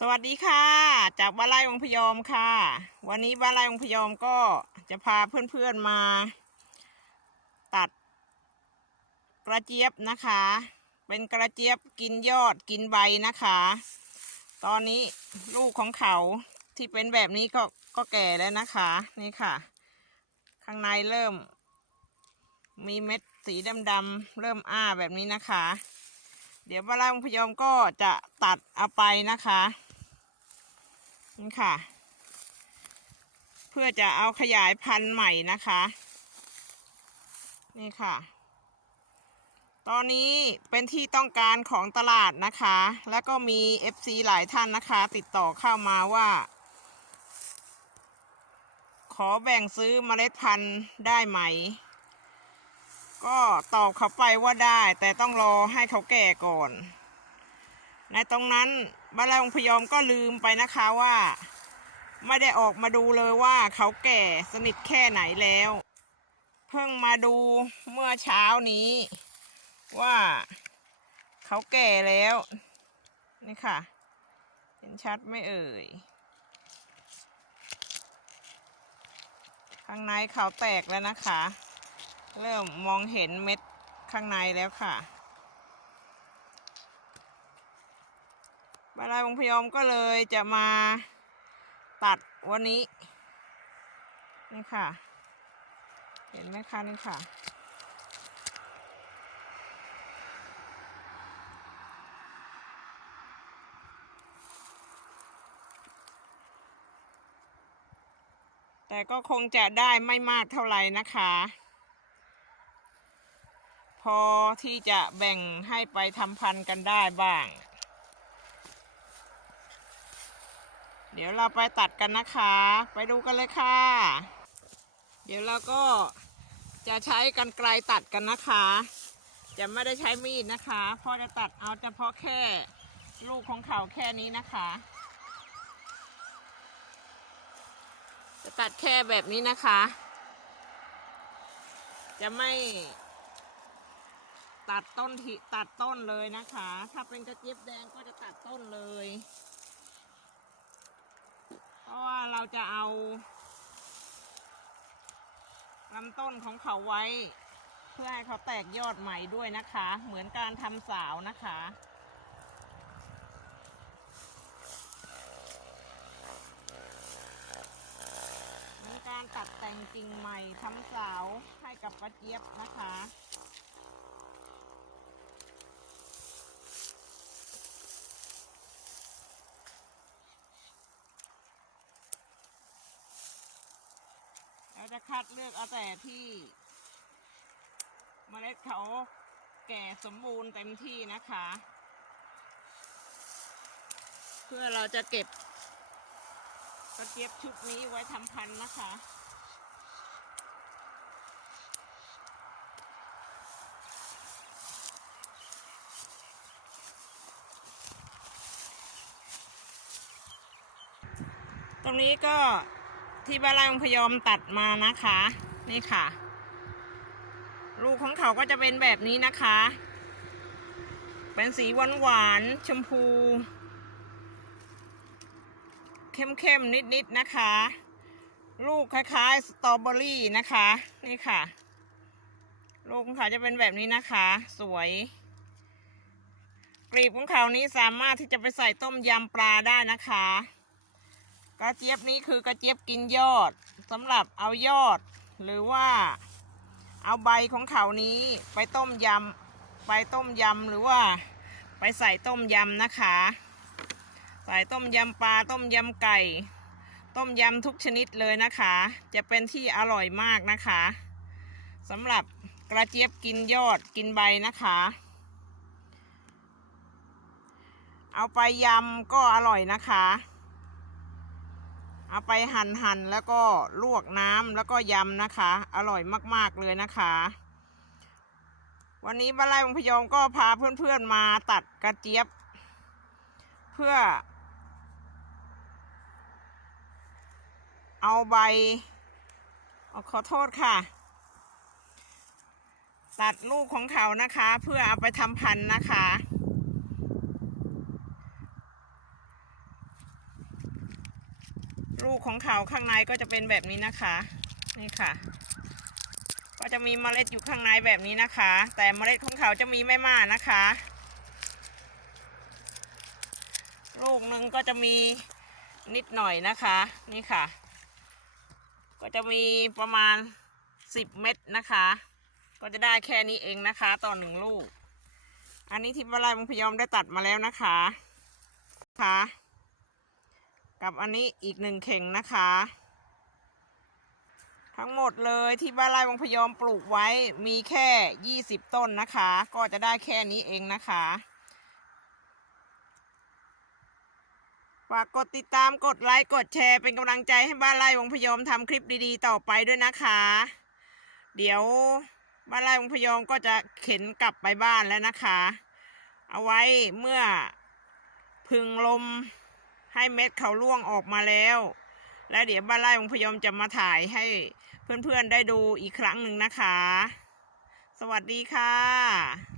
สวัสดีค่ะ จากบ้านไร่องพยอมค่ะ วันนี้บ้านไร่องพยอมก็จะพาเพื่อนๆมา ตัดกระเจี๊ยบนะคะ เป็นกระเจี๊ยบกินยอดกินใบนะคะ ตอนนี้ลูกของเขาที่เป็นแบบนี้ก็ก็แก่แล้วนะคะ นี่ค่ะ ข้างในเริ่ม มีเม็ดสีดำๆเริ่มอ้าแบบนี้นะคะ เดี๋ยวบ้านไร่องพยอมก็จะตัดเอาไปนะคะ นี่ค่ะ เพื่อจะเอาขยายพันธุ์ใหม่นะคะ นี่ค่ะ ตอนนี้เป็นที่ต้องการของตลาดนะคะ แล้วก็มี FC หลายท่านนะคะ ติดต่อเข้ามาว่า ขอแบ่งซื้อเมล็ดพันธุ์ได้ไหมก็ตอบเขาไปว่าได้ แต่ต้องรอให้เขาแก่ก่อน ในตรงนั้นบ้านไร่องพยอมก็ลืมไปนะคะว่า ไม่ได้ออกมาดูเลยว่าเขาแก่สนิทแค่ไหนแล้ว เพิ่งมาดูเมื่อเช้านี้ ว่าเขาแก่แล้ว นี่ค่ะ เห็นชัดไม่เอ่ย ข้างในเขาแตกแล้วนะคะ เริ่มมองเห็นเม็ดข้างในแล้วค่ะ บา ลายวงพยอมก็เลยจะมาตัดวันนี้ นี่ค่ะ เห็นไหมคะนี่ค่ะแต่ก็คงจะได้ไม่มากเท่าไหร่นะคะ พอที่จะแบ่งให้ไปทำพันธุ์กันได้บ้าง เดี๋ยวเราไปตัดกันนะคะ ไปดูกันเลยค่ะ เดี๋ยวเราก็จะใช้กันไกลตัดกันนะคะ จะไม่ได้ใช้มีดนะคะเพราะจะตัดเอาเฉพาะแค่ลูกของเขาแค่นี้นะคะ จะตัดแค่แบบนี้นะคะ จะไม่ตัดต้นทิตัดต้นเลยนะคะ ถ้าเป็นกระเจี๊ยบแดงก็จะตัดต้นเลย เพราะว่าเรา จะเอาลำต้นของเขาไว้ เพื่อให้เขาแตกยอดใหม่ด้วยนะคะ เหมือนการทำสาวนะคะมือนการตัดแต่งกิ่งใหม่ทำสาวให้กับกระเจี๊ยบนะคะ เราจะคัดเลือกเอาแต่ที่ เมล็ดเขาแก่สมบูรณ์เต็มที่นะคะ เพื่อเราจะเก็บกระเจี๊ยบชุดนี้ไว้ทำพันธุ์นะคะตรงนี้ก็ ที่บ้านไร่องพยอมตัดมานะคะ นี่ค่ะ ลูกของเขาก็จะเป็นแบบนี้นะคะ เป็นสีหวานหวานชมพู เข้มๆนิดๆนะคะ ลูกคล้ายๆสตรอเบอรี่นะคะ นี่ค่ะ ลูกของเขาจะเป็นแบบนี้นะคะ สวยกลีบของเขานี้สามารถที่จะไปใส่ต้มยำปลาได้นะคะ กระเจี๊ยบนี้คือกระเจี๊ยบกินยอดสำหรับเอายอด หรือว่าเอาใบของเขานี้ไปต้มยำไปต้มยำหรือว่าไปใส่ต้มยำนะคะ ใส่ต้มยำปลาต้มยำไก่ ต้มยำทุกชนิดเลยนะคะ จะเป็นที่อร่อยมากนะคะสำหรับกระเจี๊ยบกินยอดกินใบนะคะ เอาไปยำก็อร่อยนะคะ เอาไปหั่นหั่นแล้วก็ลวกน้ำแล้วก็ยำนะคะ อร่อยมากๆเลยนะคะ วันนี้บ้านไร่บางพยอมก็พาเพื่อนๆมาตัดกระเจี๊ยบ เพื่อ เอาใบเอาขอโทษค่ะ ตัดลูกของเขานะคะ เพื่อเอาไปทำพันธุ์นะคะ ลูกของเขาข้างในก็จะเป็นแบบนี้นะคะ นี่ค่ะ ก็จะมีเมล็ดอยู่ข้างในแบบนี้นะคะ แต่เมล็ดของเขาจะมีไม่มากนะคะ ลูกหนึ่งก็จะมีนิดหน่อยนะคะ นี่ค่ะ ก็จะมีประมาณสิบเม็ดนะคะ ก็จะได้แค่นี้เองนะคะต่อหนึ่งลูก อันนี้ที่วลายมงพยอมได้ตัดมาแล้วนะคะค่ะ กับอันนี้อีกหนึ่งเข่งนะคะ ทั้งหมดเลยที่บ้านไร่วังพยอมปลูกไว้มีแค่ 20 ต้นนะคะ ก็จะได้แค่นี้เองนะคะฝากกดติดตามกดไลค์กดแชร์เป็นกำลังใจให้บ้านไร่วงพยอมทำคลิปดีๆ ต่อไปด้วยนะคะ เดี๋ยวบ้านไร่วงพยอมก็จะเข็นกลับไปบ้านแล้วนะคะ เอาไว้เมื่อพึงลม ให้เม็ดเขาร่วงออกมาแล้ว และเดี๋ยวบ้านไร่องพยอมจะมาถ่ายให้เพื่อนๆได้ดูอีกครั้งหนึ่งนะคะ สวัสดีค่ะ